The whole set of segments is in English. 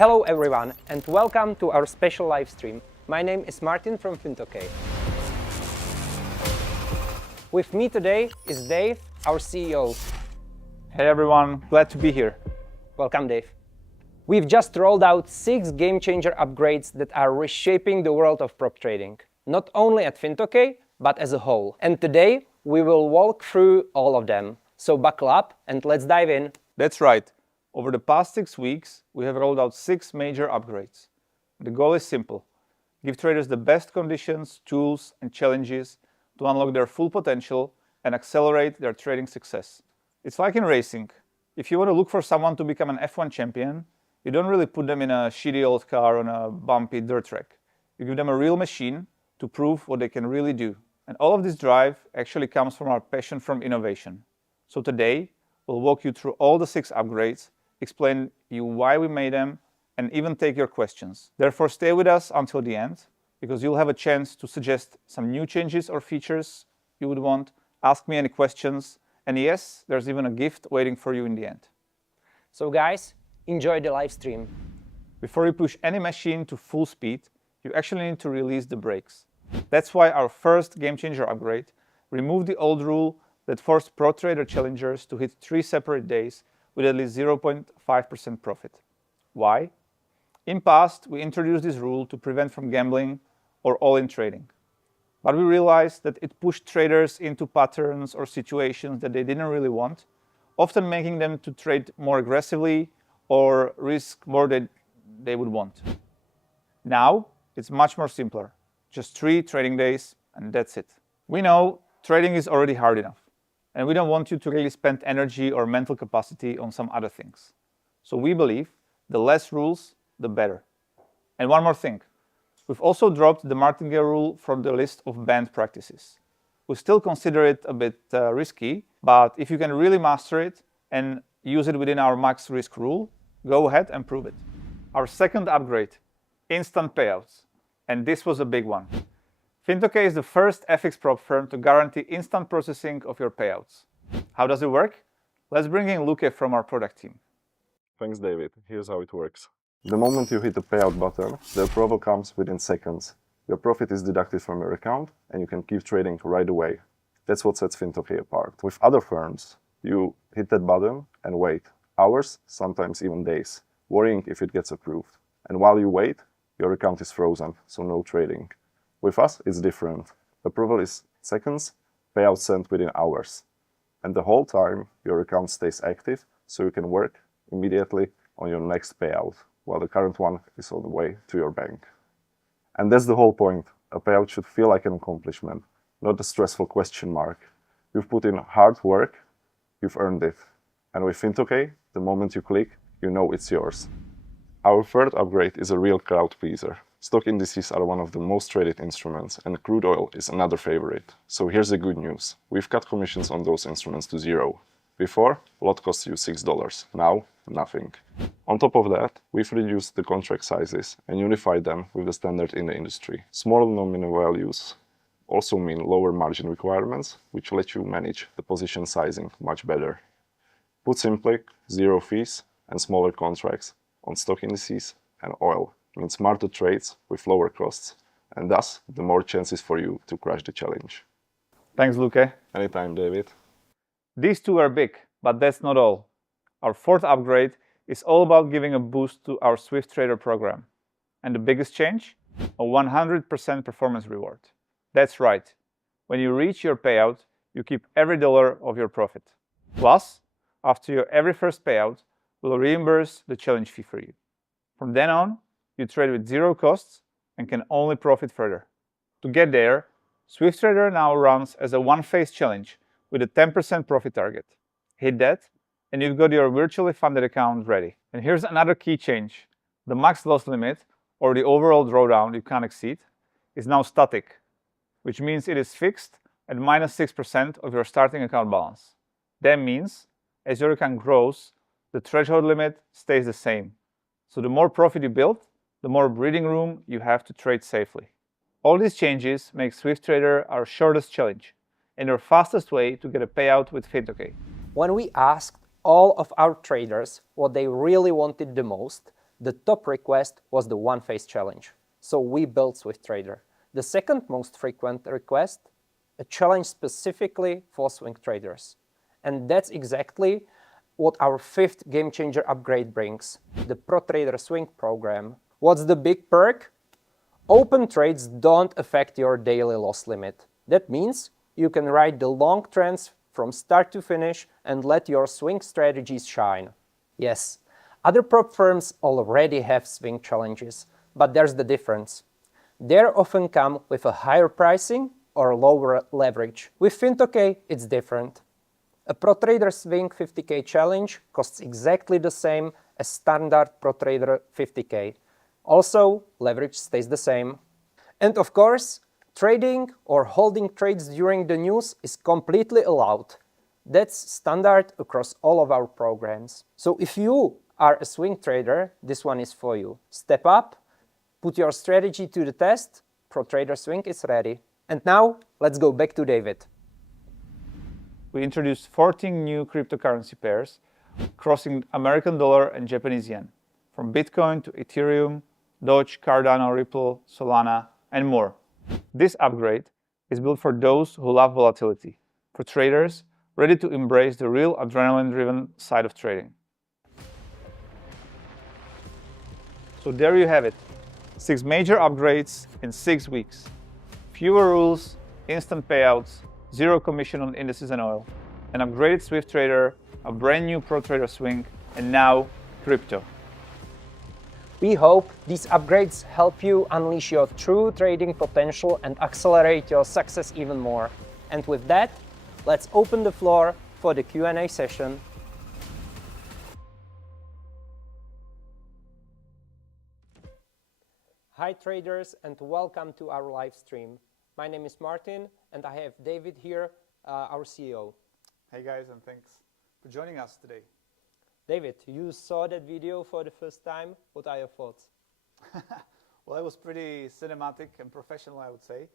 Hello everyone and welcome to our special live stream. My name is Martin from Fintokei. With me today is Dave, our CEO. Hey everyone, glad to be here. Welcome, Dave. We've just rolled out 6 game-changer upgrades that are reshaping the world of prop trading, not only at Fintokei, but as a whole. And today, we will walk through all of them. So buckle up and let's dive in. That's right. Over the past 6 weeks, we have rolled out 6 major upgrades. The goal is simple: give traders the best conditions, tools, and challenges to unlock their full potential and accelerate their trading success. It's like in racing. If you want to look for someone to become an F1 champion, you don't really put them in a shitty old car on a bumpy dirt track. You give them a real machine to prove what they can really do. And all of this drive actually comes from our passion from innovation. So today, we'll walk you through all the 6 upgrades, explain you why we made them, and even take your questions. Therefore, stay with us until the end, because you'll have a chance to suggest some new changes or features you would want, ask me any questions, and yes, there's even a gift waiting for you in the end. So guys, enjoy the live stream. Before you push any machine to full speed, you actually need to release the brakes. That's why our first game-changer upgrade removed the old rule that forced ProTrader challengers to hit 3 separate days with at least 0.5% profit. Why? In past, we introduced this rule to prevent from gambling or all-in trading. But we realized that it pushed traders into patterns or situations that they didn't really want, often making them to trade more aggressively or risk more than they would want. Now, it's much more simpler. Just 3 trading days, and that's it. We know trading is already hard enough, and we don't want you to really spend energy or mental capacity on some other things. So we believe the less rules, the better. And one more thing. We've also dropped the martingale rule from the list of banned practices. We still consider it a bit risky, but if you can really master it and use it within our max risk rule, go ahead and prove it. Our second upgrade, instant payouts. And this was a big one. Fintokei is the first FX prop firm to guarantee instant processing of your payouts. How does it work? Let's bring in Luke from our product team. Thanks, David. Here's how it works. The moment you hit the payout button, the approval comes within seconds. Your profit is deducted from your account and you can keep trading right away. That's what sets Fintokei apart. With other firms, you hit that button and wait. Hours, sometimes even days, worrying if it gets approved. And while you wait, your account is frozen, so no trading. With us, it's different. Approval is seconds, payout sent within hours. And the whole time, your account stays active, so you can work immediately on your next payout, while the current one is on the way to your bank. And that's the whole point. A payout should feel like an accomplishment, not a stressful question mark. You've put in hard work, you've earned it. And with Fintokei, the moment you click, you know it's yours. Our third upgrade is a real crowd pleaser. Stock indices are one of the most traded instruments, and crude oil is another favorite. So here's the good news. We've cut commissions on those instruments to 0. Before, lot cost you $6. Now, nothing. On top of that, we've reduced the contract sizes and unified them with the standard in the industry. Smaller nominal values also mean lower margin requirements, which let you manage the position sizing much better. Put simply, 0 fees and smaller contracts on stock indices and oil means smarter trades with lower costs, and thus the more chances for you to crush the challenge. Thanks, Luke. Anytime, David. These 2 are big, but that's not all. Our 4th upgrade is all about giving a boost to our SwiftTrader program. And the biggest change? A 100% performance reward. That's right. When you reach your payout, you keep every dollar of your profit. Plus, after your every first payout, we'll reimburse the challenge fee for you. From then on, you trade with 0 costs and can only profit further. To get there, SwiftTrader now runs as a one-phase challenge with a 10% profit target. Hit that, and you've got your virtually funded account ready. And here's another key change. The max loss limit, or the overall drawdown you can't exceed, is now static, which means it is fixed at minus 6% of your starting account balance. That means, as your account grows, the threshold limit stays the same. So the more profit you build, the more breathing room you have to trade safely. All these changes make SwiftTrader our shortest challenge and your fastest way to get a payout with Fintokei. When we asked all of our traders what they really wanted the most, The top request was the one-phase challenge, so we built SwiftTrader. The second most frequent request, a challenge specifically for swing traders. And that's exactly what our fifth game changer upgrade brings, the ProTrader Swing program. What's the big perk? Open trades don't affect your daily loss limit. That means you can ride the long trends from start to finish and let your swing strategies shine. Yes, other prop firms already have swing challenges, but there's the difference. They often come with a higher pricing or lower leverage. With Fintokei, it's different. A ProTrader Swing 50K challenge costs exactly the same as standard ProTrader 50K. Also, leverage stays the same. And of course, trading or holding trades during the news is completely allowed. That's standard across all of our programs. So if you are a swing trader, this one is for you. Step up, put your strategy to the test, ProTrader Swing is ready. And now, let's go back to David. We introduced 14 new cryptocurrency pairs, crossing American dollar and Japanese yen, from Bitcoin to Ethereum, Doge, Cardano, Ripple, Solana, and more. This upgrade is built for those who love volatility, for traders ready to embrace the real adrenaline-driven side of trading. So there you have it, 6 major upgrades in 6 weeks. Fewer rules, instant payouts, zero commission on indices and oil, an upgraded SwiftTrader, a brand new ProTrader Swing, and now crypto. We hope these upgrades help you unleash your true trading potential and accelerate your success even more. And with that, let's open the floor for the Q&A session. Hi traders, and welcome to our live stream. My name is Martin and I have David here, our CEO. Hey guys, and thanks for joining us today. David, you saw that video for the first time. What are your thoughts? Well, it was pretty cinematic and professional, I would say.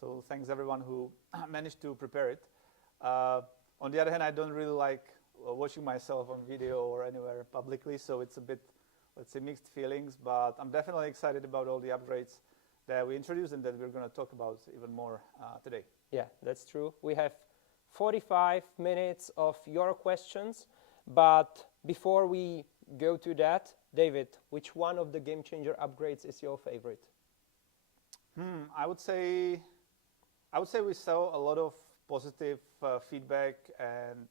So thanks everyone who managed to prepare it. On the other hand, I don't really like watching myself on video or anywhere publicly, so it's a bit, let's say, mixed feelings, but I'm definitely excited about all the upgrades that we introduced and that we're going to talk about even more today. Yeah, that's true. We have 45 minutes of your questions, but before we go to that, David, which one of the game changer upgrades is your favorite? I would say we saw a lot of positive feedback and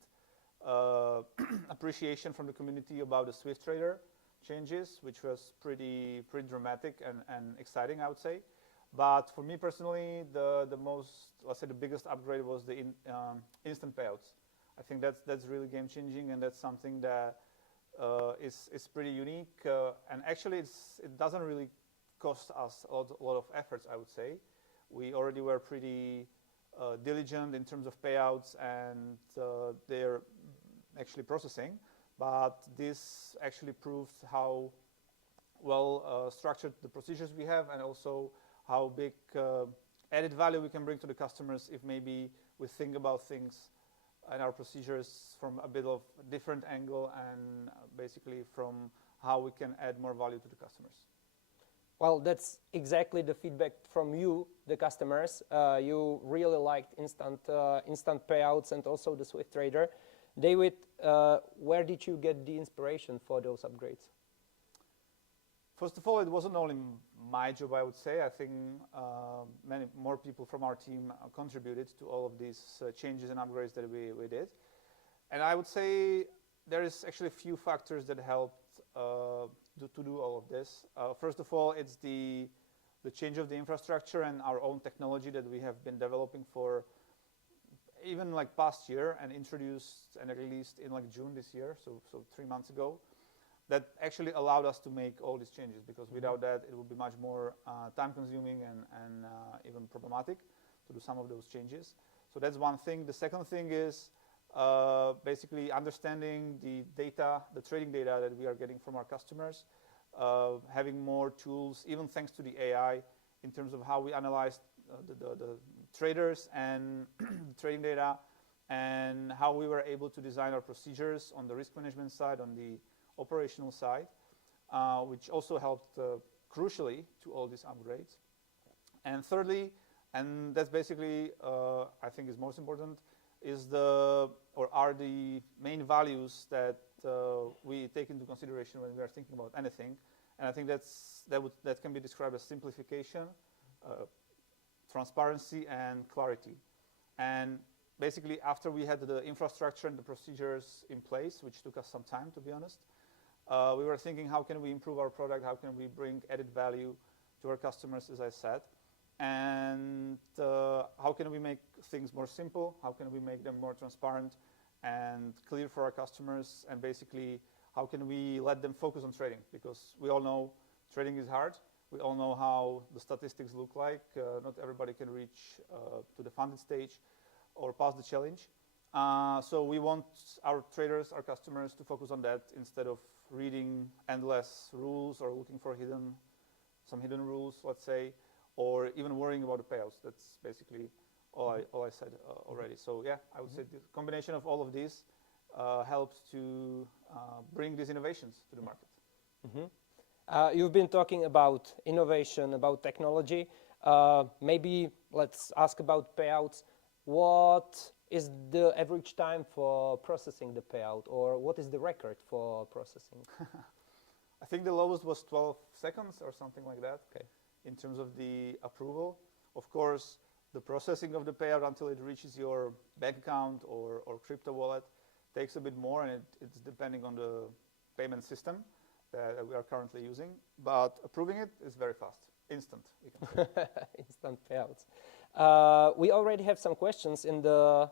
appreciation from the community about the SwiftTrader changes, which was pretty dramatic and exciting, I would say. But for me personally, the most, let's say, the biggest upgrade was the instant payouts. I think that's really game changing, and that's something that is pretty unique. And actually, it doesn't really cost us a lot of efforts, I would say. We already were pretty diligent in terms of payouts and their actually processing. But this actually proves how well structured the procedures we have, and also how big added value we can bring to the customers if maybe we think about things and our procedures from a bit of a different angle, and basically from how we can add more value to the customers. Well, that's exactly the feedback from you, the customers. You really liked instant payouts and also the SwiftTrader. David, where did you get the inspiration for those upgrades? First of all, it wasn't only my job, I would say. I think many more people from our team contributed to all of these changes and upgrades that we did. And I would say there is actually a few factors that helped to do all of this. First of all, it's the change of the infrastructure and our own technology that we have been developing for even like past year and introduced and released in like June this year, so 3 months ago. That actually allowed us to make all these changes, because without that it would be much more time consuming and even problematic to do some of those changes. So that's one thing. The second thing is basically understanding the data, the trading data that we are getting from our customers, having more tools, even thanks to the AI, in terms of how we analyze the traders and trading data, and how we were able to design our procedures on the risk management side, on the operational side. which also helped crucially to all these upgrades. And thirdly, and that's basically, I think is most important, are the main values that we take into consideration when we are thinking about anything. And I think that can be described as simplification, transparency, and clarity. And basically, after we had the infrastructure and the procedures in place, which took us some time, to be honest, we were thinking, how can we improve our product? How can we bring added value to our customers, as I said? And how can we make things more simple? How can we make them more transparent and clear for our customers? And basically, how can we let them focus on trading? Because we all know trading is hard. We all know how the statistics look like. Not everybody can reach to the funded stage or pass the challenge. So we want our traders, our customers, to focus on that instead of reading endless rules or looking for some hidden rules, let's say, or even worrying about the payouts. That's basically all I said already. So yeah, I would say the combination of all of these helps to bring these innovations to the market. You've been talking about innovation, about technology. Maybe let's ask about payouts. What is the average time for processing the payout, or what is the record for processing? I think the lowest was 12 seconds or something like that. Okay. In terms of the approval. Of course, the processing of the payout until it reaches your bank account or crypto wallet takes a bit more, and it's depending on the payment system that we are currently using. But approving it is very fast, instant, you can say. Instant payouts. We already have some questions in the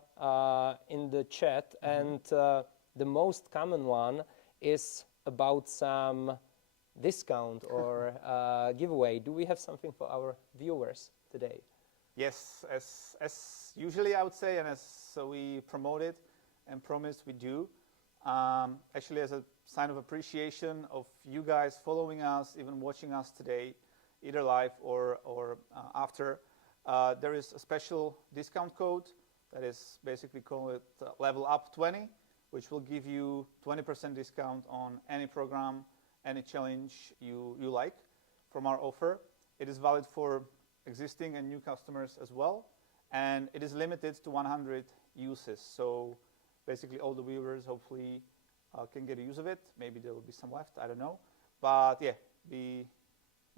chat, and the most common one is about some discount or giveaway. Do we have something for our viewers today? Yes, as usually I would say, and as we promote it and promise we do. Actually, as a sign of appreciation of you guys following us, even watching us today, either live or after, there is a special discount code that is basically called Level Up 20, which will give you 20% discount on any program, any challenge you like from our offer. It is valid for existing and new customers as well, and it is limited to 100 uses. So basically all the viewers hopefully can get a use of it. Maybe there will be some left, I don't know. But yeah,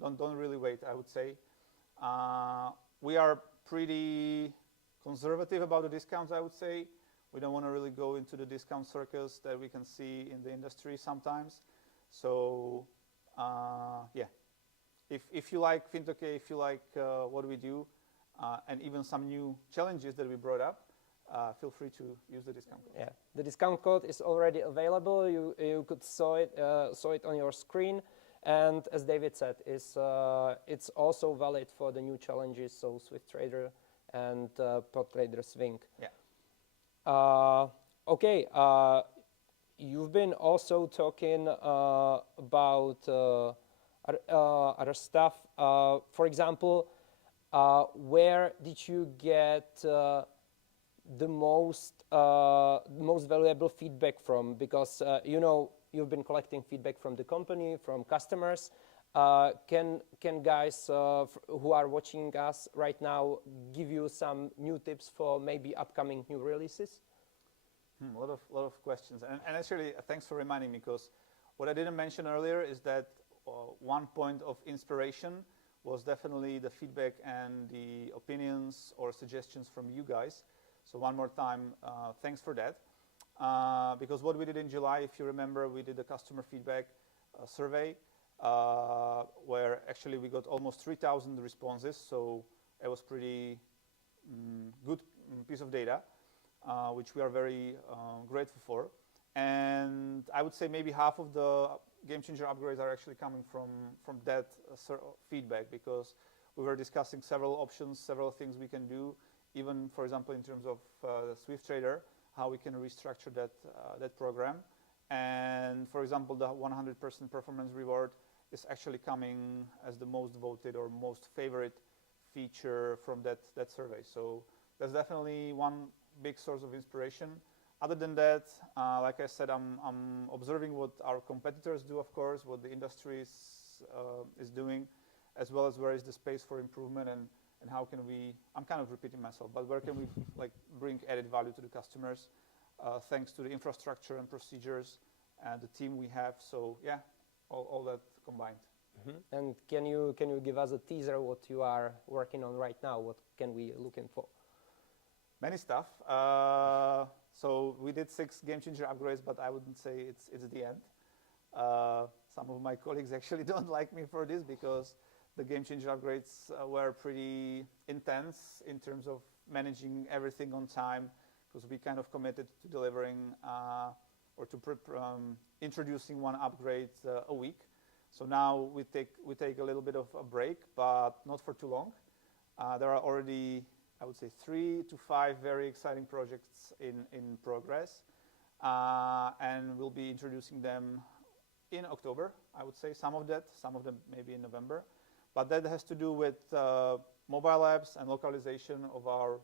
don't really wait, I would say. We are pretty conservative about the discounts, I would say. We don't want to really go into the discount circus that we can see in the industry sometimes. So yeah, if you like Fintokei, if you like what we do, and even some new challenges that we brought up, feel free to use the discount code. Yeah, the discount code is already available. You could saw it on your screen, and as David said, it's also valid for the new challenges, so SwiftTrader and ProTrader Swing. Yeah. Okay. You've been also talking about other stuff. For example, where did you get the most valuable feedback from? Because you've been collecting feedback from the company, from customers. Can guys who are watching us right now give you some new tips for maybe upcoming new releases? A lot of questions, and actually thanks for reminding me, because what I didn't mention earlier is that one point of inspiration was definitely the feedback and the opinions or suggestions from you guys. So one more time, thanks for that. Because what we did in July, if you remember, we did a customer feedback survey where actually we got almost 3,000 responses. So it was pretty good piece of data. Which we are very grateful for. And I would say maybe half of the game changer upgrades are actually coming from that feedback, because we were discussing several options, several things we can do, even, for example, in terms of the SwiftTrader, how we can restructure that program. And, for example, the 100% performance reward is actually coming as the most voted or most favorite feature from that survey. So that's definitely one big source of inspiration. Other than that, like I said, I'm observing what our competitors do, of course, what the industry is doing, as well as where is the space for improvement and how can we, I'm kind of repeating myself, but where can we like bring added value to the customers thanks to the infrastructure and procedures and the team we have. So yeah, all that combined. Mm-hmm. And can you give us a teaser what you are working on right now? What can we looking for? Many stuff. So we did 6 game changer upgrades, but I wouldn't say it's the end. Some of my colleagues actually don't like me for this because the game changer upgrades were pretty intense in terms of managing everything on time, because we kind of committed to delivering or to introducing 1 upgrade a week. So now we take a little bit of a break, but not for too long. There are already, I would say, 3 to 5 very exciting projects in progress, and we'll be introducing them in October, I would say. Some of them maybe in November. But that has to do with mobile apps and localization of our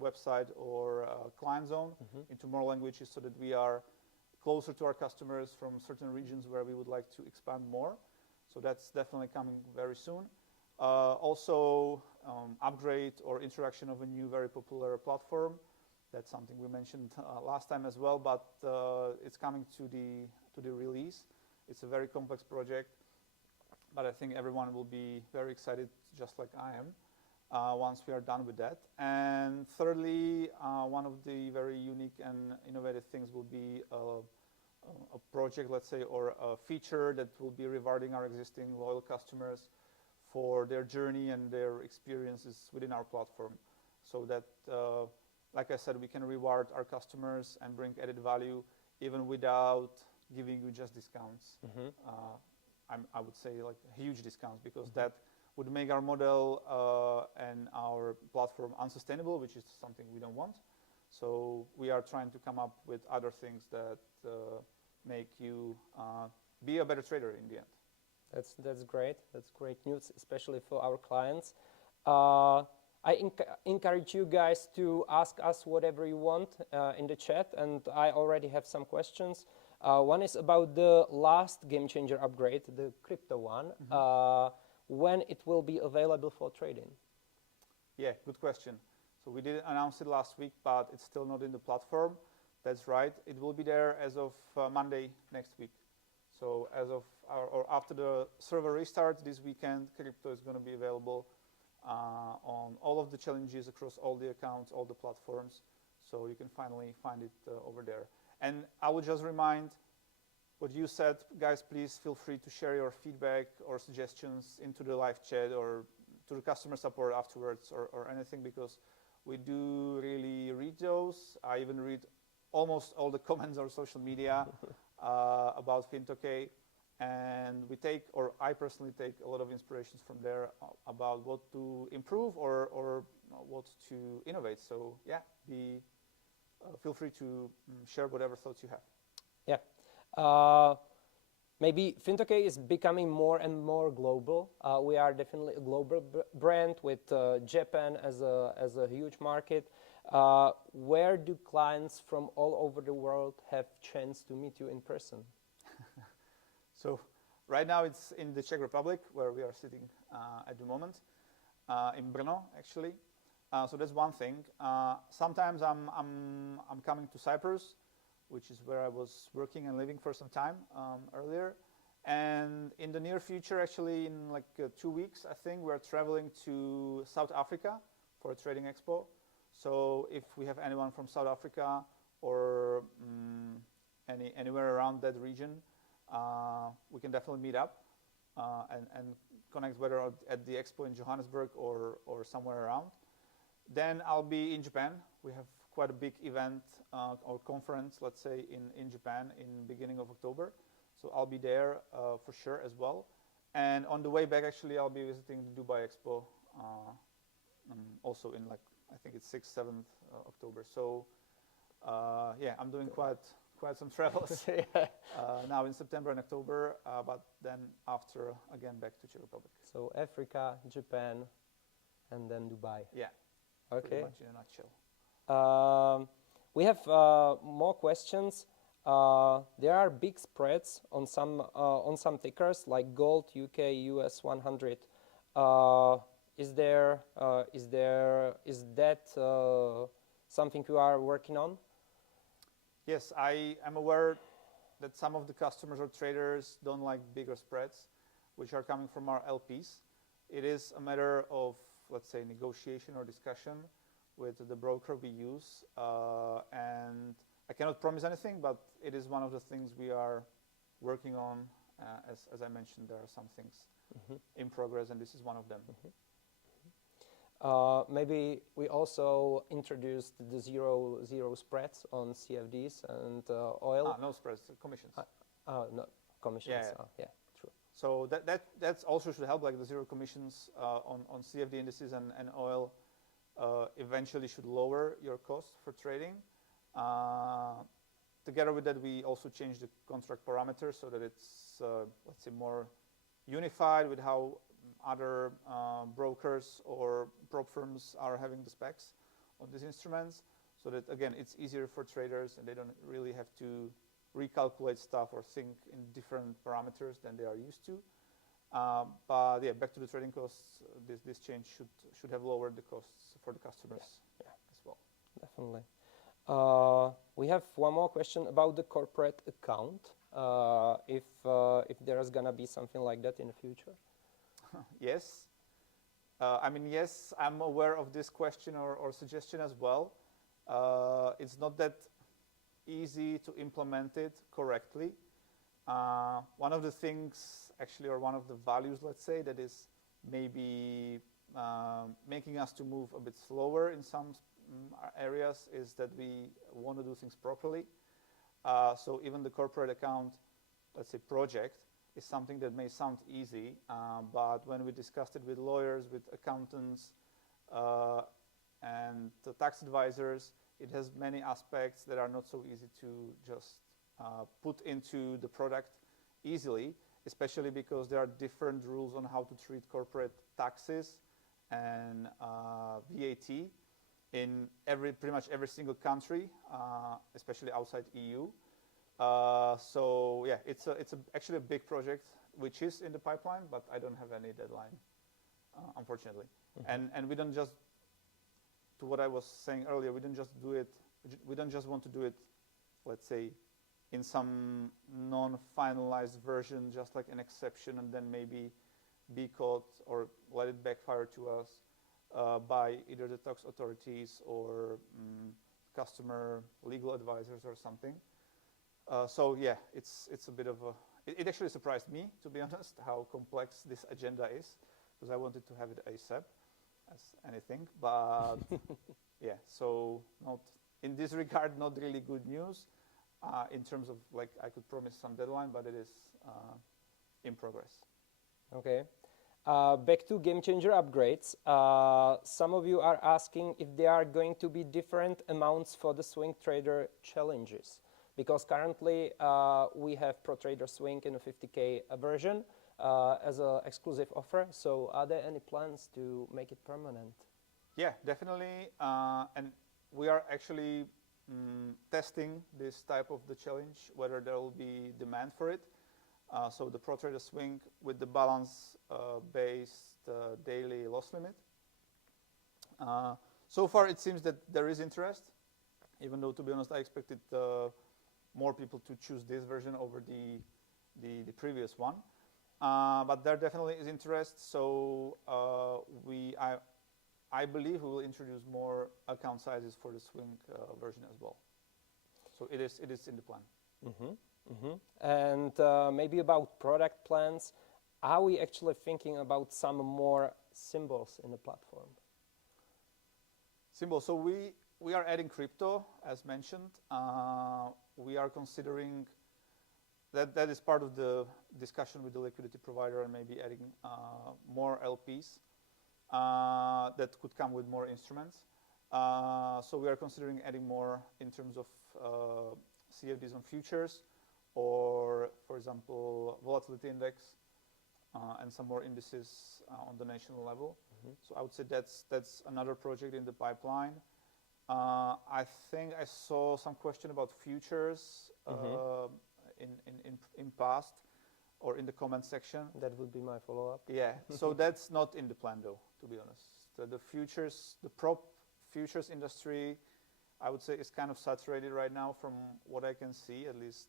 website or client zone into more languages so that we are closer to our customers from certain regions where we would like to expand more. So that's definitely coming very soon. Also, upgrade or introduction of a new very popular platform. That's something we mentioned last time as well, but it's coming to the release. It's a very complex project, but I think everyone will be very excited, just like I am, once we are done with that. And thirdly, one of the very unique and innovative things will be a project, let's say, or a feature that will be rewarding our existing loyal customers for their journey and their experiences within our platform. So that, like I said, we can reward our customers and bring added value even without giving you just discounts. I would say like huge discounts, because that would make our model and our platform unsustainable, which is something we don't want. So we are trying to come up with other things that make you be a better trader in the end. That's great. That's great news, especially for our clients. I encourage you guys to ask us whatever you want in the chat, and I already have some questions. One is about the last game changer upgrade, the crypto one. When it will be available for trading? Yeah, good question. So we did announce it last week, but it's still not in the platform. That's right. It will be there as of Monday next week. So as of or after the server restarts this weekend, crypto is going to be available on all of the challenges across all the accounts, all the platforms. So you can finally find it over there. And I would just remind what you said, guys, please feel free to share your feedback or suggestions into the live chat or to the customer support afterwards or anything, because we do really read those. I even read almost all the comments on social media about Fintokei. And we take, or I personally take, a lot of inspirations from there about what to improve or what to innovate. So yeah, feel free to share whatever thoughts you have. Yeah. Maybe Fintokei is becoming more and more global. We are definitely a global brand with Japan as a huge market. Where do clients from all over the world have chance to meet you in person? So right now it's in the Czech Republic, where we are sitting at the moment, in Brno, actually. So that's one thing. Sometimes I'm coming to Cyprus, which is where I was working and living for some time earlier. And in the near future, actually in like 2 weeks, I think we're traveling to South Africa for a trading expo. So if we have anyone from South Africa or anywhere around that region, we can definitely meet up and connect, whether at the expo in Johannesburg or somewhere around. Then I'll be in Japan. We have quite a big event or conference, let's say, in Japan in beginning of October. So I'll be there for sure as well. And on the way back, actually, I'll be visiting the Dubai Expo also in, like, I think it's 6th, 7th October. So yeah, I'm doing quite some travels now in September and October, but then after, again, back to Czech Republic. So Africa, Japan, and then Dubai. Yeah. Okay. Pretty much in a nutshell. We have more questions. There are big spreads on some tickers like gold, UK, US 100. Is that something you are working on? Yes, I am aware that some of the customers or traders don't like bigger spreads, which are coming from our LPs. It is a matter of, let's say, negotiation or discussion with the broker we use, and I cannot promise anything, but it is one of the things we are working on. As I mentioned, there are some things in progress, and this is one of them. Maybe we also introduced the zero spreads on CFDs and oil. No spreads, commissions. No commissions. Yeah, true. So that's also should help, like the zero commissions on CFD indices and oil eventually should lower your cost for trading. Together with that, we also changed the contract parameters so that it's, let's say, more unified with how other brokers or prop firms are having the specs on these instruments, so that, again, it's easier for traders and they don't really have to recalculate stuff or think in different parameters than they are used to. But yeah, back to the trading costs, this change should have lowered the costs for the customers as well. Definitely. We have one more question about the corporate account. If there is gonna be something like that in the future. Yes. Yes, I'm aware of this question or suggestion as well. It's not that easy to implement it correctly. One of the things, actually, or one of the values, let's say, that is maybe making us to move a bit slower in some areas is that we want to do things properly. So even the corporate account, let's say, project is something that may sound easy, but when we discussed it with lawyers, with accountants, and the tax advisors, it has many aspects that are not so easy to just put into the product easily, especially because there are different rules on how to treat corporate taxes and VAT in pretty much every single country, especially outside EU. So yeah, it's actually a big project which is in the pipeline, but I don't have any deadline, unfortunately. And we don't just, to what I was saying earlier, we don't just do it. We don't just want to do it, let's say, in some non-finalized version, just like an exception, and then maybe be caught or let it backfire to us by either the tax authorities or customer legal advisors or something. So yeah, it's a bit of a. It actually surprised me, to be honest, how complex this agenda is, because I wanted to have it ASAP, as anything. But yeah, so not in this regard, not really good news in terms of, like, I could promise some deadline, but it is in progress. Okay. Back to game changer upgrades. Some of you are asking if there are going to be different amounts for the swing trader challenges, because currently we have ProTrader Swing in a 50K version as an exclusive offer. So are there any plans to make it permanent? Yeah, definitely. And we are actually testing this type of the challenge, whether there will be demand for it. So the ProTrader Swing with the balance-based daily loss limit. So far, it seems that there is interest, even though, to be honest, I expected more people to choose this version over the previous one. But there definitely is interest. So I believe we will introduce more account sizes for the Swing version as well. So it is in the plan. And maybe about product plans, are we actually thinking about some more symbols in the platform? Symbols. So we are adding crypto, as mentioned. We are considering that is part of the discussion with the liquidity provider, and maybe adding more LPs that could come with more instruments. So we are considering adding more in terms of CFDs on futures, or, for example, volatility index, and some more indices on the national level. So I would say that's another project in the pipeline. I think I saw some question about futures in past or in the comment section. That would be my follow-up. Yeah, so that's not in the plan though, to be honest. The futures, the prop futures industry, I would say is kind of saturated right now from what I can see, at least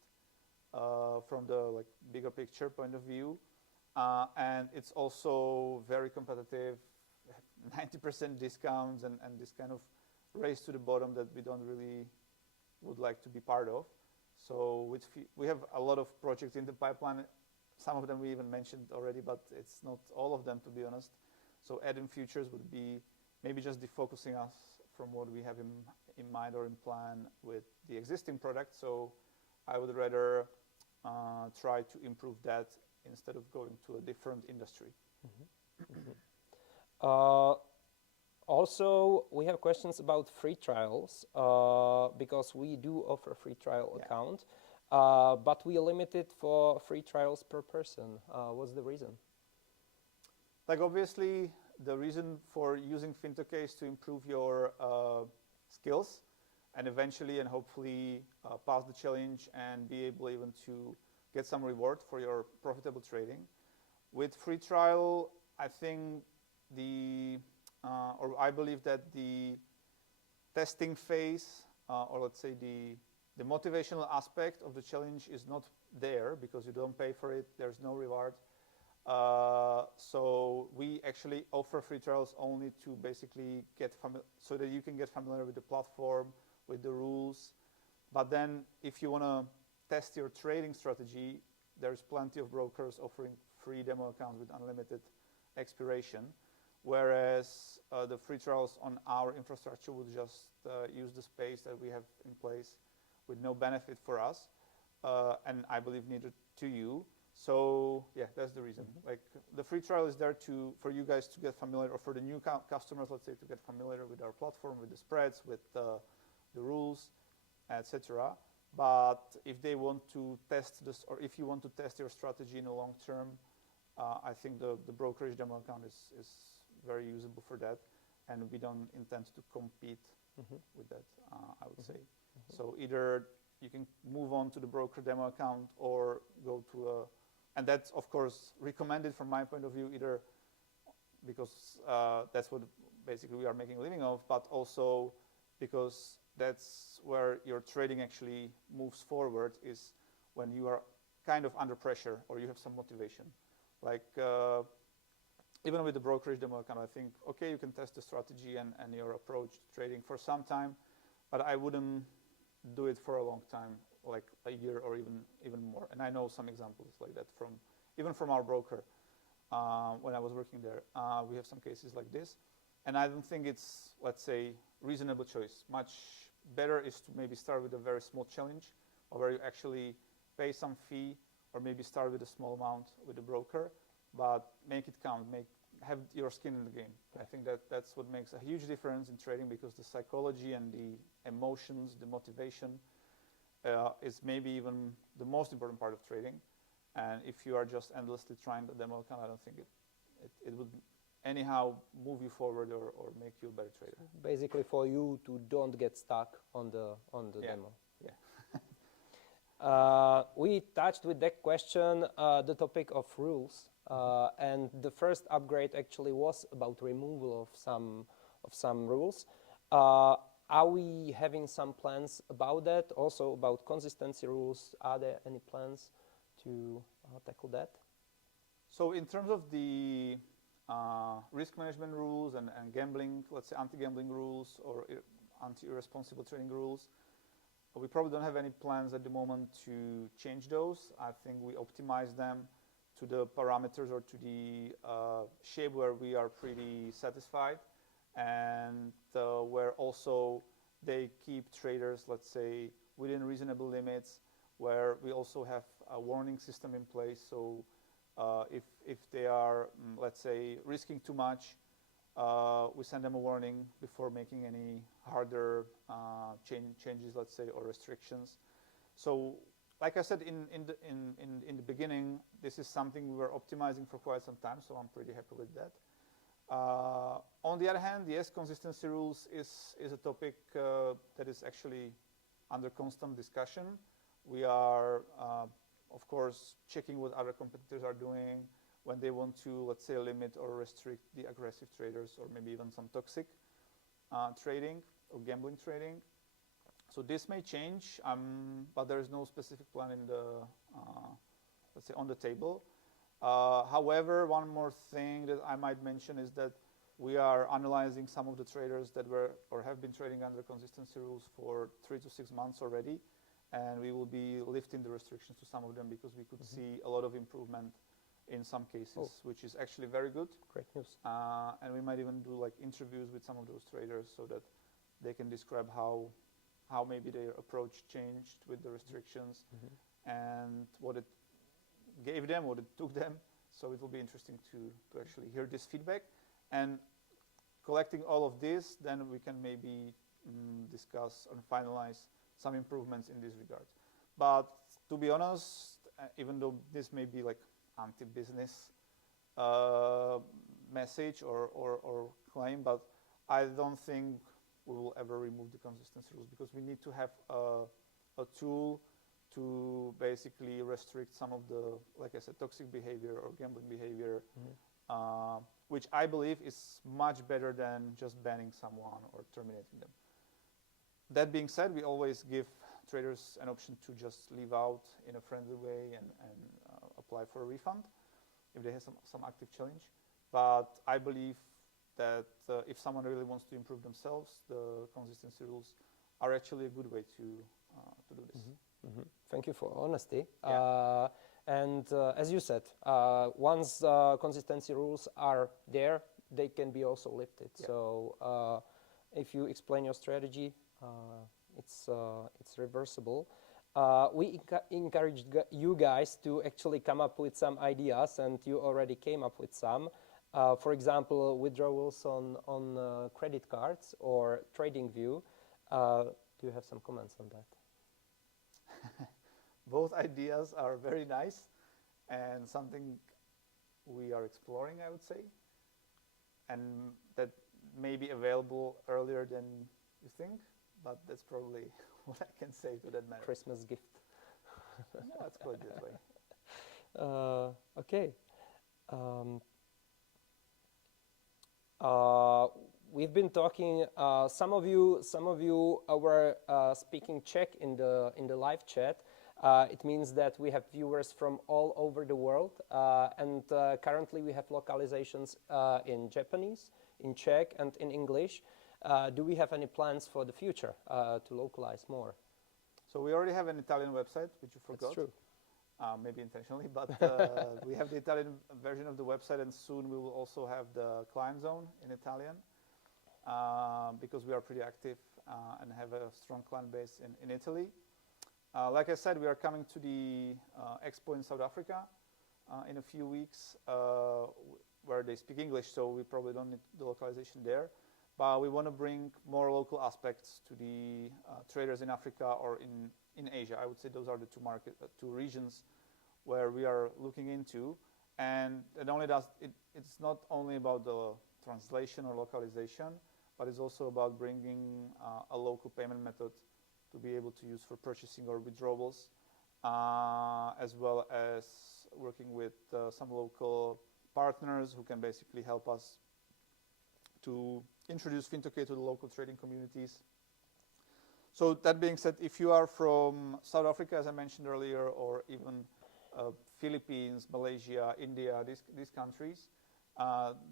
from the bigger picture point of view. And it's also very competitive, 90% discounts and this kind of race to the bottom that we don't really would like to be part of. So we have a lot of projects in the pipeline. Some of them we even mentioned already, but it's not all of them, to be honest. So adding futures would be maybe just defocusing us from what we have in mind or in plan with the existing product. So I would rather try to improve that instead of going to a different industry. Also, we have questions about free trials because we do offer a free trial account, but we limit it for free trials per person. What's the reason? Obviously, the reason for using Fintokei is to improve your skills and eventually and hopefully pass the challenge and be able even to get some reward for your profitable trading. With free trial, I think or I believe that the testing phase, or let's say the motivational aspect of the challenge is not there because you don't pay for it, there's no reward. So we actually offer free trials only to basically so that you can get familiar with the platform, with the rules. But then if you want to test your trading strategy, there's plenty of brokers offering free demo accounts with unlimited expiration. Whereas the free trials on our infrastructure would just use the space that we have in place with no benefit for us, and I believe neither to you. So yeah, that's the reason. The free trial is there for you guys to get familiar, or for the new customers, let's say, to get familiar with our platform, with the spreads, with the rules, etc. But if they want to test this, or if you want to test your strategy in the long term, I think the brokerage demo account is very usable for that, and we don't intend to compete with that, I would say. So either you can move on to the broker demo account or go to and that's of course recommended from my point of view, either because that's what basically we are making a living of, but also because that's where your trading actually moves forward, is when you are kind of under pressure or you have some motivation. Even with the brokerage demo account, I think, okay, you can test the strategy and your approach to trading for some time, but I wouldn't do it for a long time, like a year or even more. And I know some examples like that even from our broker. When I was working there, we have some cases like this. And I don't think it's, let's say, reasonable choice. Much better is to maybe start with a very small challenge, or where you actually pay some fee, or maybe start with a small amount with the broker, but make it count, have your skin in the game. I think that's what makes a huge difference in trading, because the psychology and the emotions, the motivation is maybe even the most important part of trading. And if you are just endlessly trying the demo account, I don't think it would anyhow move you forward or make you a better trader. Basically for you to don't get stuck on the demo. Yeah. We touched with that question the topic of rules, and the first upgrade actually was about removal of some rules. Are we having some plans about that? Also about consistency rules, are there any plans to tackle that? So in terms of the risk management rules and gambling, let's say anti-gambling rules or anti-irresponsible trading rules, we probably don't have any plans at the moment to change those. I think we optimize them to the parameters or to the shape where we are pretty satisfied, and where also they keep traders, let's say, within reasonable limits, where we also have a warning system in place. So if they are, let's say, risking too much, we send them a warning before making any harder changes, let's say, or restrictions. So, like I said in the beginning, this is something we were optimizing for quite some time, so I'm pretty happy with that. On the other hand, yes, consistency rules is a topic that is actually under constant discussion. We are, of course, checking what other competitors are doing when they want to, let's say, limit or restrict the aggressive traders or maybe even some toxic trading or gambling trading. So this may change, but there is no specific plan in the, let's say, on the table. However, one more thing that I might mention is that we are analyzing some of the traders that were or have been trading under consistency rules for 3 to 6 months already, and we will be lifting the restrictions to some of them because we could see a lot of improvement in some cases, which is actually very good. Great news. And we might even do like interviews with some of those traders so that they can describe how maybe their approach changed with the restrictions and what it gave them, what it took them. So it will be interesting to actually hear this feedback. And collecting all of this, then we can maybe discuss and finalize some improvements in this regard. But to be honest, even though this may be like anti-business message or claim, but I don't think we will ever remove the consistency rules because we need to have a tool to basically restrict some of the, like I said, toxic behavior or gambling behavior, which I believe is much better than just banning someone or terminating them. That being said, we always give traders an option to just leave out in a friendly way and apply for a refund if they have some active challenge. But I believe that if someone really wants to improve themselves, the consistency rules are actually a good way to do this. Thank you for honesty. Yeah. And as you said, once consistency rules are there, they can be also lifted. Yeah. So if you explain your strategy, it's reversible. We encouraged you guys to actually come up with some ideas, and you already came up with some. For example, withdrawals on credit cards or TradingView. Do you have some comments on that? Both ideas are very nice and something we are exploring, I would say, and that may be available earlier than you think, but that's probably what I can say to that matter. Christmas gift. No, let's put it this way. Okay. We've been talking. Some of you were speaking Czech in the live chat. It means that we have viewers from all over the world, and currently we have localizations in Japanese, in Czech, and in English. Do we have any plans for the future to localize more? So we already have an Italian website, which you forgot. That's true. Maybe intentionally, but we have the Italian version of the website, and soon we will also have the client zone in Italian because we are pretty active and have a strong client base in Italy. Like I said, we are coming to the expo in South Africa in a few weeks where they speak English, so we probably don't need the localization there. But we want to bring more local aspects to the traders in Africa or in Asia. I would say those are the two regions where we are looking into. And it's not only about the translation or localization, but it's also about bringing a local payment method to be able to use for purchasing or withdrawals, as well as working with some local partners who can basically help us to introduce Fintokei to the local trading communities. So that being said, if you are from South Africa, as I mentioned earlier, or even Philippines, Malaysia, India, these countries,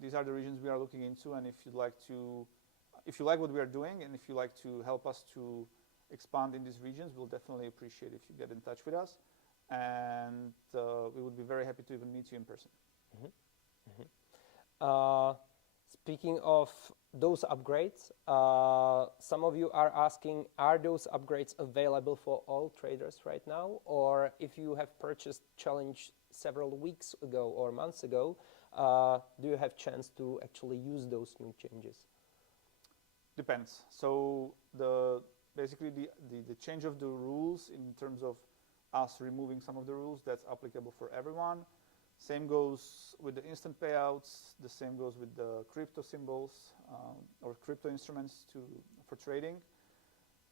these are the regions we are looking into. And if you like what we are doing, and if you like to help us to expand in these regions, we'll definitely appreciate if you get in touch with us. And we would be very happy to even meet you in person. Speaking of those upgrades, some of you are asking, are those upgrades available for all traders right now? Or if you have purchased Challenge several weeks ago or months ago, do you have chance to actually use those new changes? Depends. So basically the change of the rules in terms of us removing some of the rules, that's applicable for everyone. Same goes with the instant payouts. The same goes with the crypto symbols or crypto instruments for trading.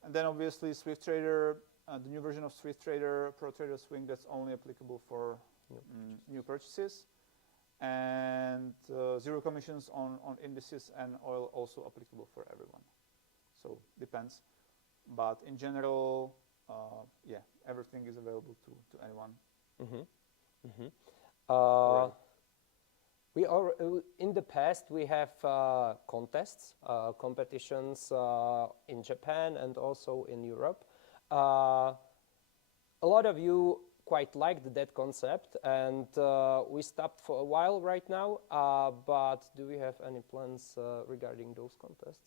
And then obviously SwiftTrader, the new version of SwiftTrader, ProTrader Swing, that's only applicable for new purchases. And zero commissions on indices and oil also applicable for everyone. So depends. But in general, yeah, everything is available to anyone. Right. We are in the past we have contests, competitions in Japan and also in Europe. A lot of you quite liked that concept, and we stopped for a while right now. But do we have any plans regarding those contests?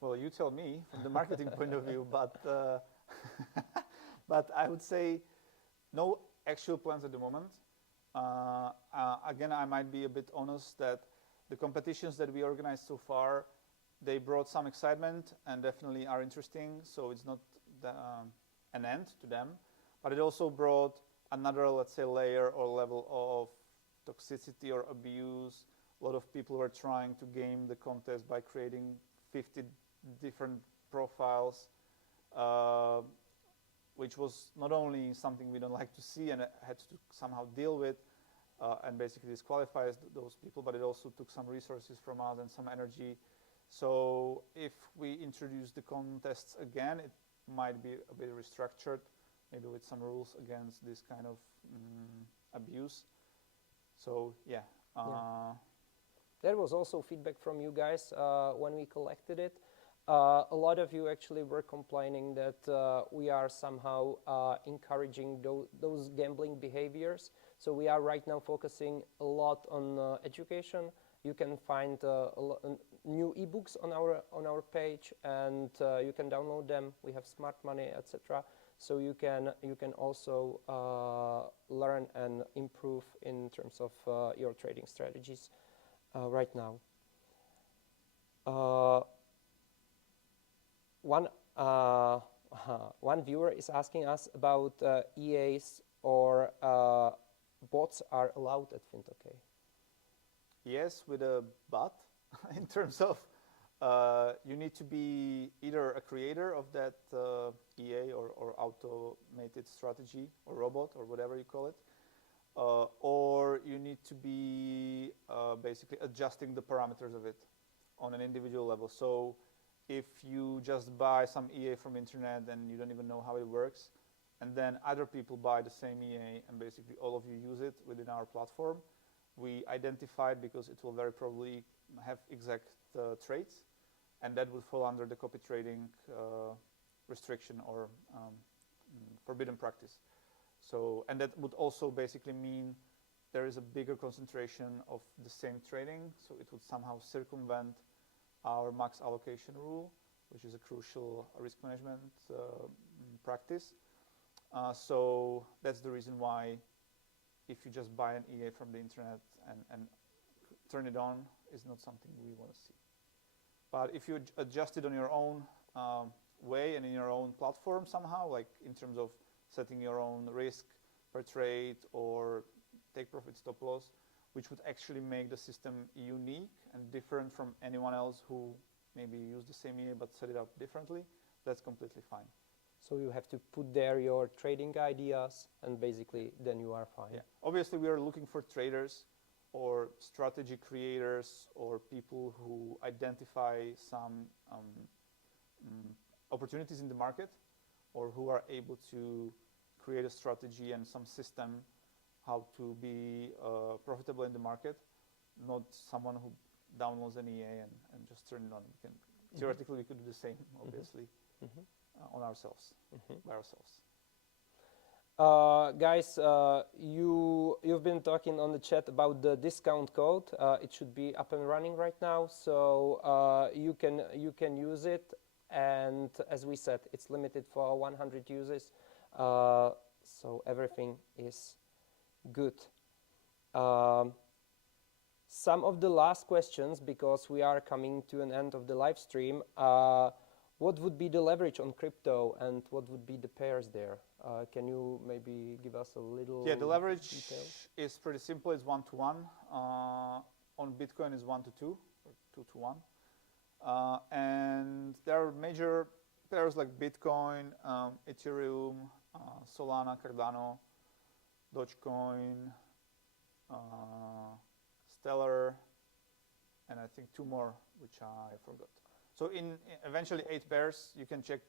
Well, you tell me from the marketing point of view, but but I would say no actual plans at the moment. Again, I might be a bit honest that the competitions that we organized so far, they brought some excitement and definitely are interesting. So it's not an end to them, but it also brought another, let's say, layer or level of toxicity or abuse. A lot of people were trying to game the contest by creating 50 different profiles, which was not only something we don't like to see and had to somehow deal with and basically disqualify those people, but it also took some resources from us and some energy. So if we introduce the contests again, it might be a bit restructured, maybe with some rules against this kind of abuse. So yeah. There was also feedback from you guys when we collected it. A lot of you actually were complaining that we are somehow encouraging those gambling behaviors. So we are right now focusing a lot on education. You can find new ebooks on our page, and you can download them. We have smart money, etc. So you can also learn and improve in terms of your trading strategies right now. One viewer is asking us about EAs or bots are allowed at Fintokei. Yes, with a but in terms of you need to be either a creator of that EA or automated strategy or robot or whatever you call it, or you need to be basically adjusting the parameters of it on an individual level. So if you just buy some EA from internet and you don't even know how it works, and then other people buy the same EA and basically all of you use it within our platform, we identify it because it will very probably have exact traits, and that would fall under the copy trading restriction or forbidden practice. So, and that would also basically mean there is a bigger concentration of the same trading, so it would somehow circumvent our max allocation rule, which is a crucial risk management practice. So that's the reason why if you just buy an EA from the internet and turn it on, is not something we want to see. But if you adjust it on your own way and in your own platform somehow, like in terms of setting your own risk per trade or take profit stop loss, which would actually make the system unique and different from anyone else who maybe use the same EA but set it up differently, that's completely fine. So you have to put there your trading ideas, and basically then you are fine. Yeah. Obviously, we are looking for traders or strategy creators or people who identify some opportunities in the market or who are able to create a strategy and some system how to be profitable in the market, not someone who downloads an EA and just turn it on. Theoretically, we could do the same, obviously, on ourselves, by ourselves. Guys, you've been talking on the chat about the discount code. It should be up and running right now, so you can use it. And as we said, it's limited for 100 users, so everything is good. Some of the last questions, because we are coming to an end of the live stream. What would be the leverage on crypto, and what would be the pairs there? Can you maybe give us a little the leverage detail? is pretty simple. It's 1-to-1. On Bitcoin is 1-to-2 or 2-to-1. And there are major pairs like Bitcoin, Ethereum, Solana, Cardano, Dogecoin, Stellar, and I think 2 more, which I forgot. So in eventually 8 pairs. You can check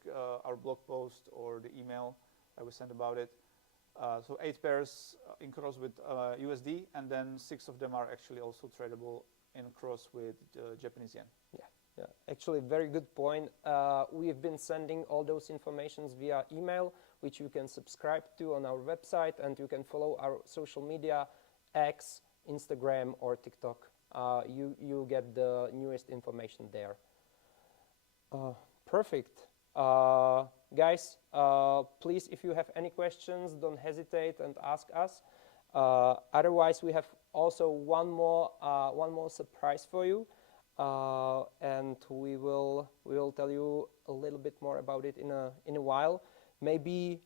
our blog post or the email that we sent about it. So 8 pairs in cross with USD, and then 6 of them are actually also tradable in cross with Japanese yen. Yeah, actually, very good point. We've been sending all those informations via email, which you can subscribe to on our website, and you can follow our social media, X, Instagram, or TikTok. You get the newest information there. Perfect. Guys, please, if you have any questions, don't hesitate and ask us. Otherwise, we have also one more surprise for you. And we will tell you a little bit more about it in a while. Maybe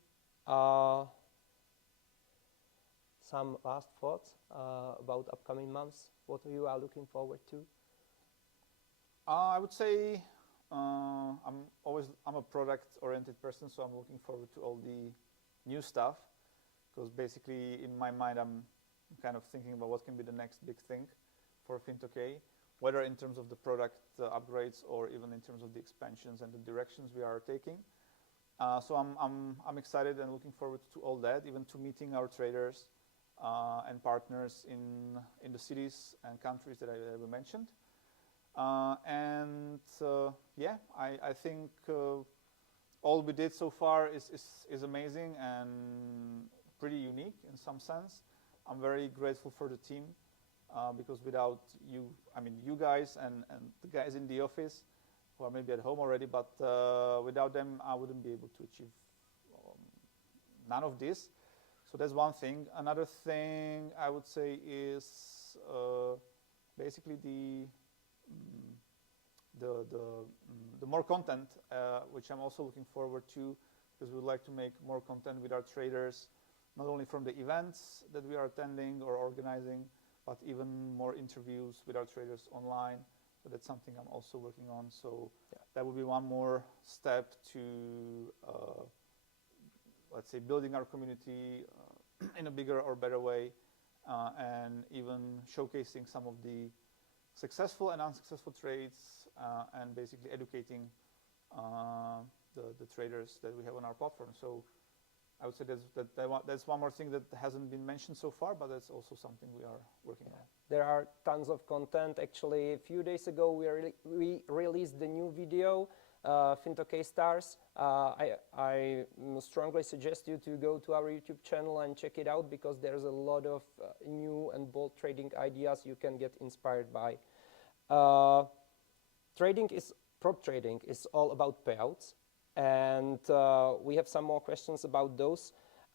some last thoughts about upcoming months. What you are looking forward to? I would say I'm a product-oriented person, so I'm looking forward to all the new stuff. Because basically, in my mind, I'm kind of thinking about what can be the next big thing for Fintokei, whether in terms of the product upgrades or even in terms of the expansions and the directions we are taking. So I'm excited and looking forward to all that, even to meeting our traders and partners in the cities and countries that I mentioned. Yeah, I think all we did so far is amazing and pretty unique in some sense. I'm very grateful for the team. Because without you, I mean, you guys and the guys in the office who are maybe at home already, but without them, I wouldn't be able to achieve none of this. So that's one thing. Another thing I would say is basically the more content, which I'm also looking forward to, because we would like to make more content with our traders, not only from the events that we are attending or organizing, but even more interviews with our traders online. So that's something I'm also working on. So yeah, that would be one more step to, let's say, building our community in a bigger or better way, and even showcasing some of the successful and unsuccessful trades, and basically educating the traders that we have on our platform. So I would say that's one more thing that hasn't been mentioned so far, but that's also something we are working on. There are tons of content. Actually, a few days ago, we released the new video, Fintokei Stars. I strongly suggest you to go to our YouTube channel and check it out, because there's a lot of new and bold trading ideas you can get inspired by. Prop trading is all about payouts. And we have some more questions about those.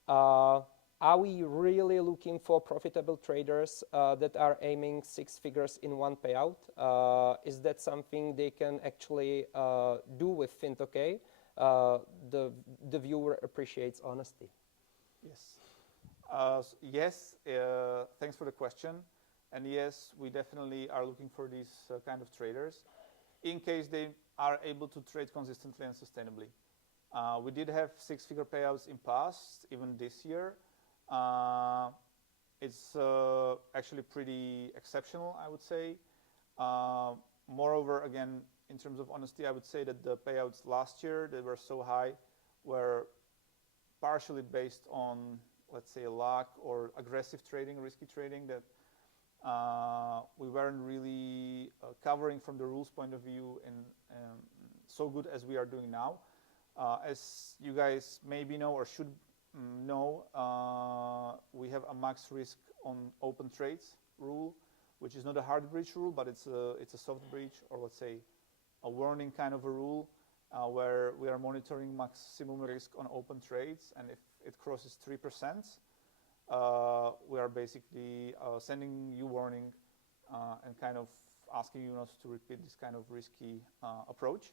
Are we really looking for profitable traders that are aiming 6 figures in one payout? Is that something they can actually do with Fintokei? The viewer appreciates honesty. Yes. Yes, thanks for the question. And yes, we definitely are looking for these kind of traders, in case they are able to trade consistently and sustainably. We did have 6-figure payouts in past, even this year. It's actually pretty exceptional, I would say. Moreover, again, in terms of honesty, I would say that the payouts last year, they were so high, were partially based on, let's say, luck or aggressive trading, risky trading, that we weren't really covering from the rules point of view and so good as we are doing now. As you guys maybe know or should know, we have a max risk on open trades rule, which is not a hard breach rule, but it's a soft breach, or let's say a warning kind of a rule, where we are monitoring maximum risk on open trades, and if it crosses 3%, we are basically sending you warning and kind of asking you not to repeat this kind of risky approach.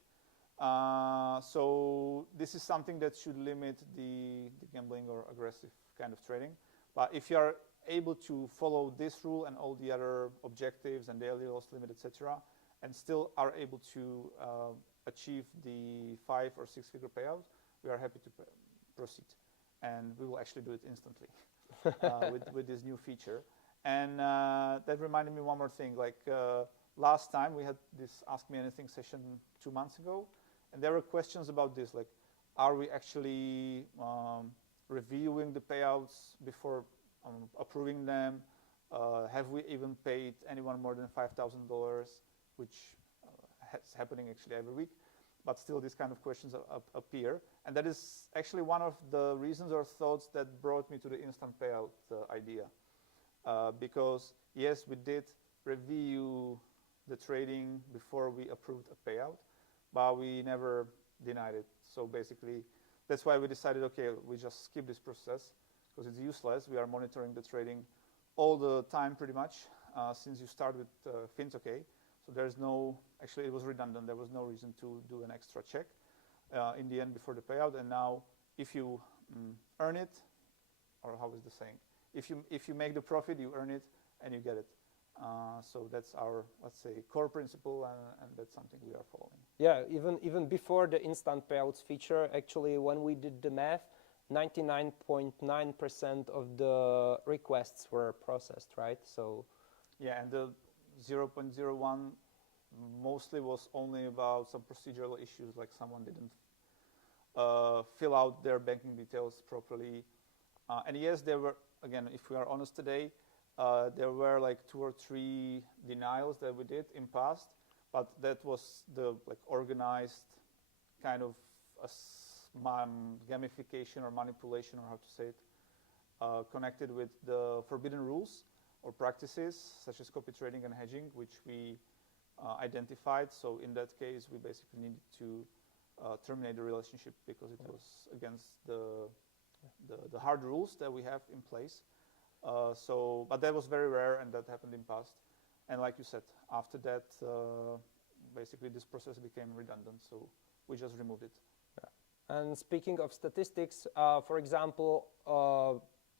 So this is something that should limit the gambling or aggressive kind of trading. But if you are able to follow this rule and all the other objectives and daily loss limit, etc., and still are able to achieve the 5 or 6 figure payout, we are happy to proceed. And we will actually do it instantly with this new feature. And that reminded me one more thing. Like last time we had this Ask Me Anything session 2 months ago, and there were questions about this, like, are we actually reviewing the payouts before approving them? Have we even paid anyone more than $5,000, which is happening actually every week? But still, these kind of questions appear. And that is actually one of the reasons or thoughts that brought me to the instant payout idea. Because, yes, we did review the trading before we approved a payout, but we never denied it. So basically, that's why we decided, okay, we just skip this process because it's useless. We are monitoring the trading all the time pretty much since you start with Fintokei. So there's no, actually it was redundant. There was no reason to do an extra check in the end before the payout. And now if you earn it, or how is the saying? If you make the profit, you earn it and you get it. So that's our, let's say, core principle, and that's something we are following. Yeah, even before the instant payouts feature, actually, when we did the math, 99.9% of the requests were processed, right? So yeah, and the 0.01 mostly was only about some procedural issues, like someone didn't fill out their banking details properly. And yes, there were, again, if we are honest today, there were like 2 or 3 denials that we did in past, but that was the like organized kind of gamification or manipulation, or how to say it, connected with the forbidden rules or practices such as copy trading and hedging, which we identified. So in that case, we basically needed to terminate the relationship because it was against the hard rules that we have in place. But that was very rare, and that happened in past. And like you said, after that, basically this process became redundant, so we just removed it. Yeah. And speaking of statistics, for example,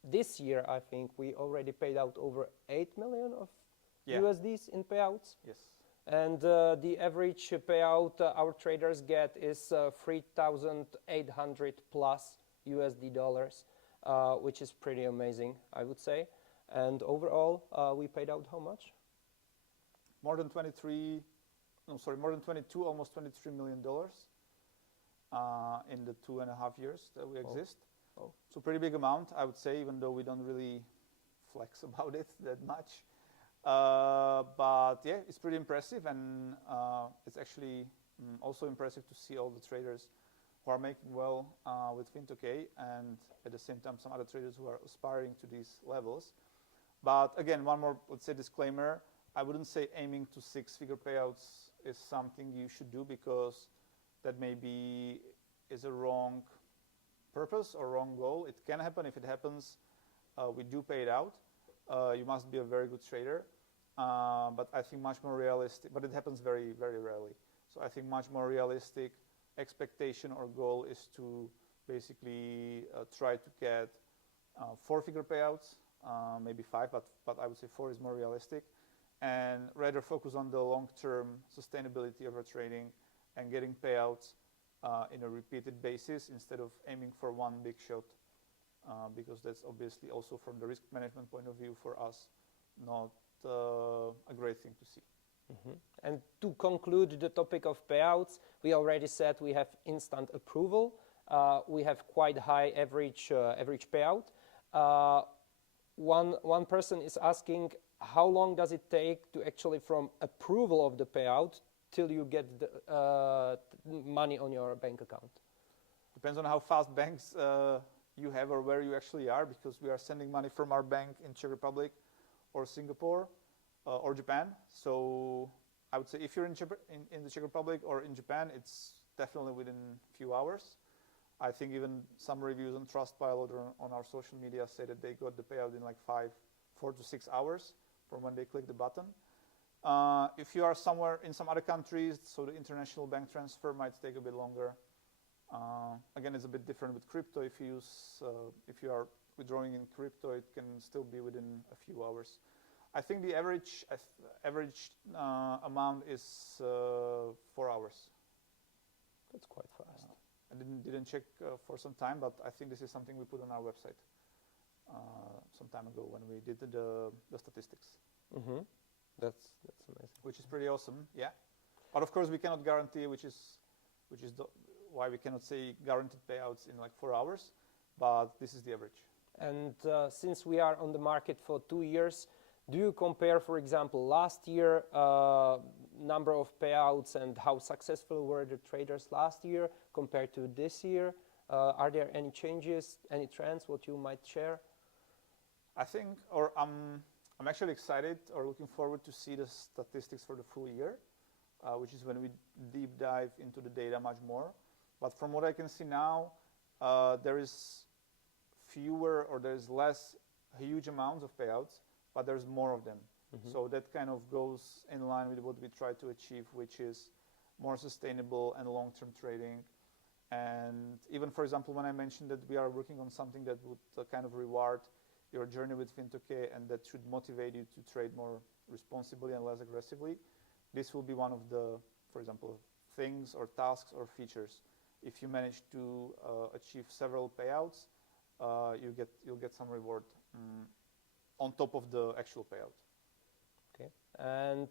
this year I think we already paid out over 8 million of USDs in payouts. Yes. And the average payout our traders get is 3,800 plus USD dollars. Which is pretty amazing, I would say. And overall, we paid out how much? More than 22, almost $23 million in the 2.5 years that we exist. Oh. So pretty big amount, I would say, even though we don't really flex about it that much. But yeah, it's pretty impressive, and it's actually also impressive to see all the traders who are making well with Fintokei, and at the same time some other traders who are aspiring to these levels. But again, one more, let's say, disclaimer. I wouldn't say aiming to 6-figure payouts is something you should do, because that maybe is a wrong purpose or wrong goal. It can happen. If it happens, we do pay it out. You must be a very good trader. But I think much more realistic, but it happens very, very rarely. So I think much more realistic expectation or goal is to basically try to get 4-figure payouts, maybe 5, but I would say 4 is more realistic, and rather focus on the long-term sustainability of our trading and getting payouts in a repeated basis instead of aiming for one big shot, because that's obviously also from the risk management point of view for us not a great thing to see. Mm-hmm. And to conclude the topic of payouts, we already said we have instant approval. We have quite high average payout. One person is asking, how long does it take to actually from approval of the payout till you get the money on your bank account? Depends on how fast banks you have or where you actually are, because we are sending money from our bank in Czech Republic or Singapore or Japan. So I would say if you're in the Czech Republic or in Japan, it's definitely within a few hours. I think even some reviews on Trustpilot or on our social media say that they got the payout in like 4 to 6 hours from when they click the button. If you are somewhere in some other countries, so the international bank transfer might take a bit longer. Again, it's a bit different with crypto. If you are withdrawing in crypto, it can still be within a few hours. I think the average amount is 4 hours. That's quite fast. I didn't check for some time, but I think this is something we put on our website some time ago when we did the statistics. Mm-hmm. That's amazing. Which is pretty awesome, yeah. But of course, we cannot guarantee, which is why we cannot say guaranteed payouts in like 4 hours, but this is the average. And since we are on the market for 2 years, do you compare, for example, last year number of payouts and how successful were the traders last year compared to this year? Are there any changes, any trends, what you might share? I think, or I'm actually excited or looking forward to see the statistics for the full year, which is when we deep dive into the data much more. But from what I can see now, there is fewer or there's less huge amounts of payouts, but there's more of them. Mm-hmm. So that kind of goes in line with what we try to achieve, which is more sustainable and long-term trading. And even, for example, when I mentioned that we are working on something that would kind of reward your journey with Fintokei and that should motivate you to trade more responsibly and less aggressively, this will be one of the, for example, things or tasks or features. If you manage to achieve several payouts, you'll get some reward on top of the actual payout. Okay, and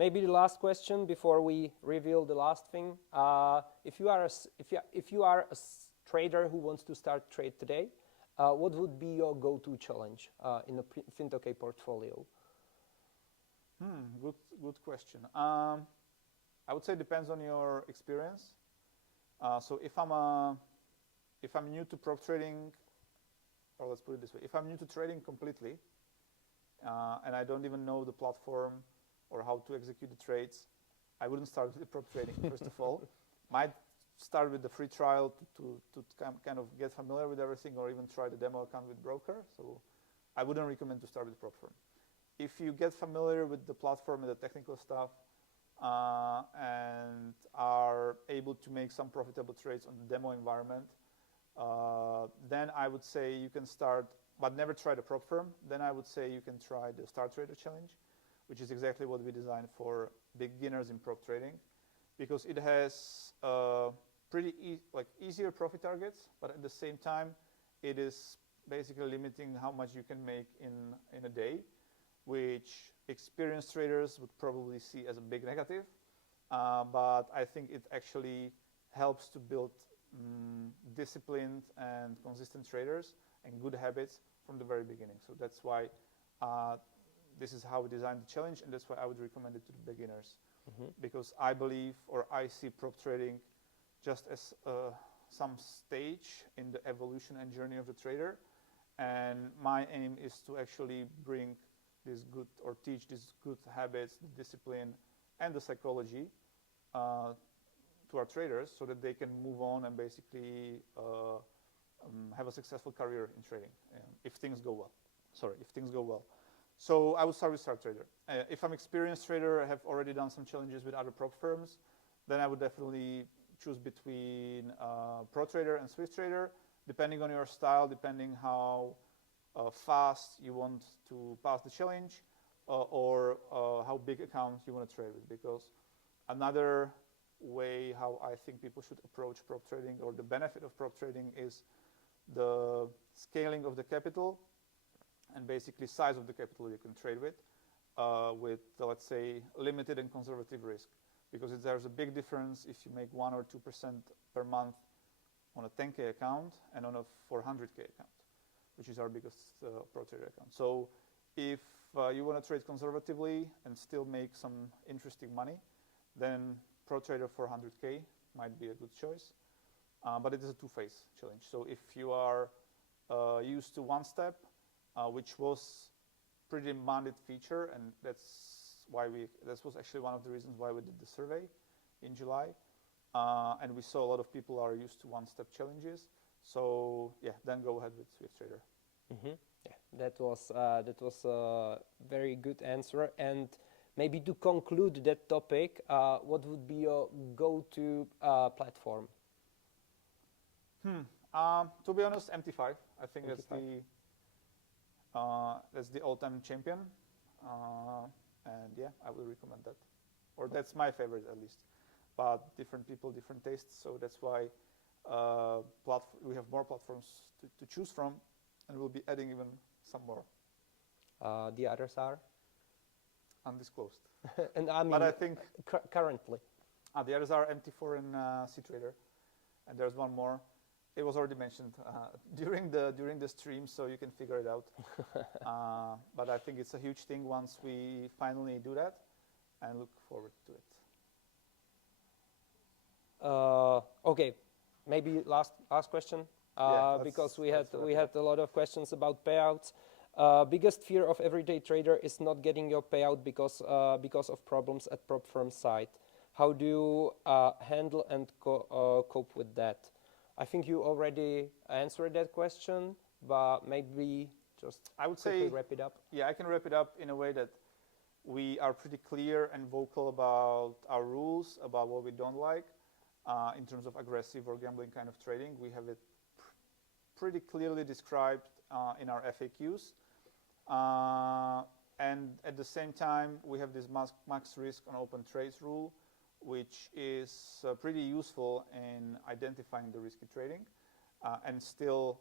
maybe the last question before we reveal the last thing: if you are a trader who wants to start trade today, what would be your go-to challenge in a Fintokei portfolio? Good question. I would say it depends on your experience. So if I'm new to prop trading, or let's put it this way, if I'm new to trading completely, and I don't even know the platform or how to execute the trades, I wouldn't start with the prop trading, first of all. Might start with the free trial to kind of get familiar with everything, or even try the demo account with broker. So I wouldn't recommend to start with the prop firm. If you get familiar with the platform and the technical stuff, and are able to make some profitable trades on the demo environment, then I would say you can start, but never try the prop firm. Then I would say you can try the StartTrader challenge, which is exactly what we designed for beginners in prop trading, because it has pretty easier profit targets, but at the same time, it is basically limiting how much you can make in a day, which experienced traders would probably see as a big negative. But I think it actually helps to build disciplined and consistent traders and good habits from the very beginning. So that's why this is how we designed the challenge, and that's why I would recommend it to the beginners. Mm-hmm. Because I believe, or I see prop trading just as some stage in the evolution and journey of the trader. And my aim is to actually bring this good, or teach these good habits, the discipline, and the psychology to our traders, so that they can move on and basically have a successful career in trading if things go well. So I would start with StartTrader. If I'm an experienced trader, I have already done some challenges with other prop firms, then I would definitely choose between ProTrader and SwiftTrader, depending on your style, depending how fast you want to pass the challenge, or how big accounts you want to trade with. Because another way how I think people should approach prop trading, or the benefit of prop trading, is the scaling of the capital and basically size of the capital you can trade with let's say, limited and conservative risk. Because there's a big difference if you make 1 or 2% per month on a 10K account and on a 400K account, which is our biggest ProTrader account. So if you want to trade conservatively and still make some interesting money, then ProTrader 400K might be a good choice. But it is a two-phase challenge. So if you are used to one step, which was pretty demanded feature, and this was actually one of the reasons why we did the survey in July. And we saw a lot of people are used to one-step challenges. So yeah, then go ahead with SwiftTrader. Mm-hmm. Yeah, that was a very good answer. And maybe to conclude that topic, what would be your go-to platform? To be honest, MT5. I think MT5. That's the all-time champion. And yeah, I will recommend that. Or that's my favorite, at least. but different people, different tastes. So that's why we have more platforms to choose from, and we'll be adding even some more. The others are? Undisclosed. And I mean, but I think currently. The others are MT4 and SwiftTrader, and there's one more. It was already mentioned during the stream, so you can figure it out. But I think it's a huge thing once we finally do that, and look forward to it. Okay, maybe last question, because we had a lot of questions about payouts. Biggest fear of everyday trader is not getting your payout because of problems at prop firm side. How do you handle and cope with that? I think you already answered that question, but maybe just quickly wrap it up. Yeah, I can wrap it up in a way that we are pretty clear and vocal about our rules, about what we don't like in terms of aggressive or gambling kind of trading. We have it pretty clearly described in our FAQs. And at the same time, we have this max risk on open trades rule, which is pretty useful in identifying the risky trading and still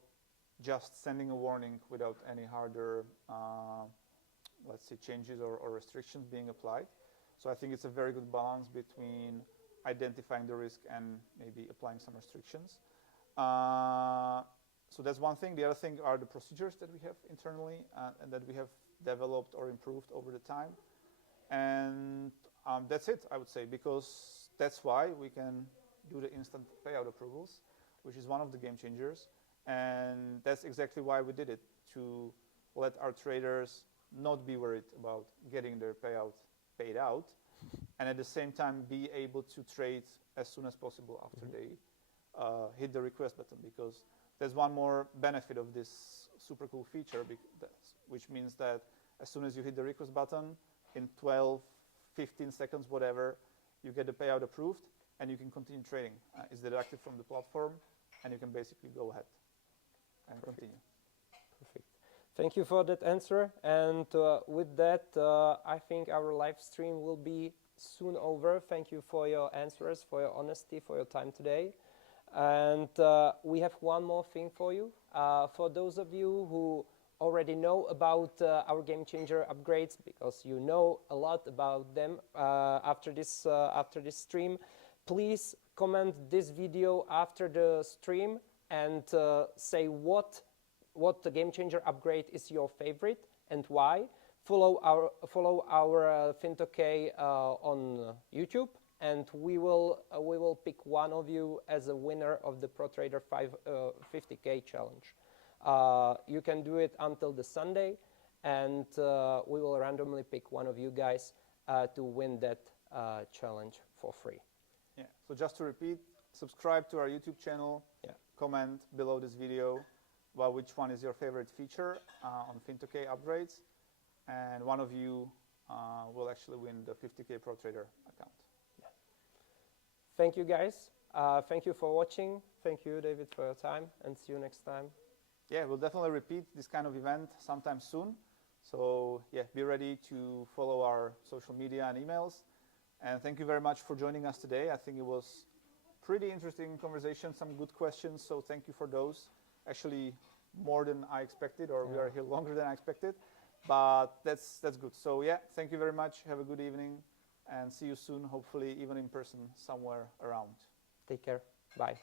just sending a warning without any harder, let's say, changes or restrictions being applied. So I think it's a very good balance between identifying the risk and maybe applying some restrictions. So that's one thing. The other thing are the procedures that we have internally and that we have developed or improved over the time. And that's it, I would say, because that's why we can do the instant payout approvals, which is one of the game changers. And that's exactly why we did it, to let our traders not be worried about getting their payout paid out, and at the same time be able to trade as soon as possible after they hit the request button, because there's one more benefit of this super cool feature, which means that as soon as you hit the request button, in 12, 15 seconds, whatever, you get the payout approved, and you can continue trading. It's deducted from the platform, and you can basically go ahead and continue. Perfect. Thank you for that answer. And with that, I think our live stream will be soon over. Thank you for your answers, for your honesty, for your time today. And we have one more thing for you. For those of you who already know about our game changer upgrades, because you know a lot about them after this stream, please comment this video after the stream and say what the game changer upgrade is your favorite and why. Follow our Fintokei on YouTube, and we will pick one of you as a winner of the ProTrader 50K challenge. You can do it until the Sunday, and we will randomly pick one of you guys to win that challenge for free. Yeah. So just to repeat, subscribe to our YouTube channel. Yeah. Comment below this video about which one is your favorite feature on Fintokei upgrades, and one of you will actually win the 50K ProTrader account. Yeah. Thank you, guys. Thank you for watching. Thank you, David, for your time, and see you next time. Yeah, we'll definitely repeat this kind of event sometime soon. So yeah, be ready to follow our social media and emails. And thank you very much for joining us today. I think it was pretty interesting conversation, some good questions. So thank you for those. Actually, more than I expected, or we are here longer than I expected. But that's good. So yeah, thank you very much. Have a good evening, and see you soon. Hopefully, even in person somewhere around. Take care. Bye.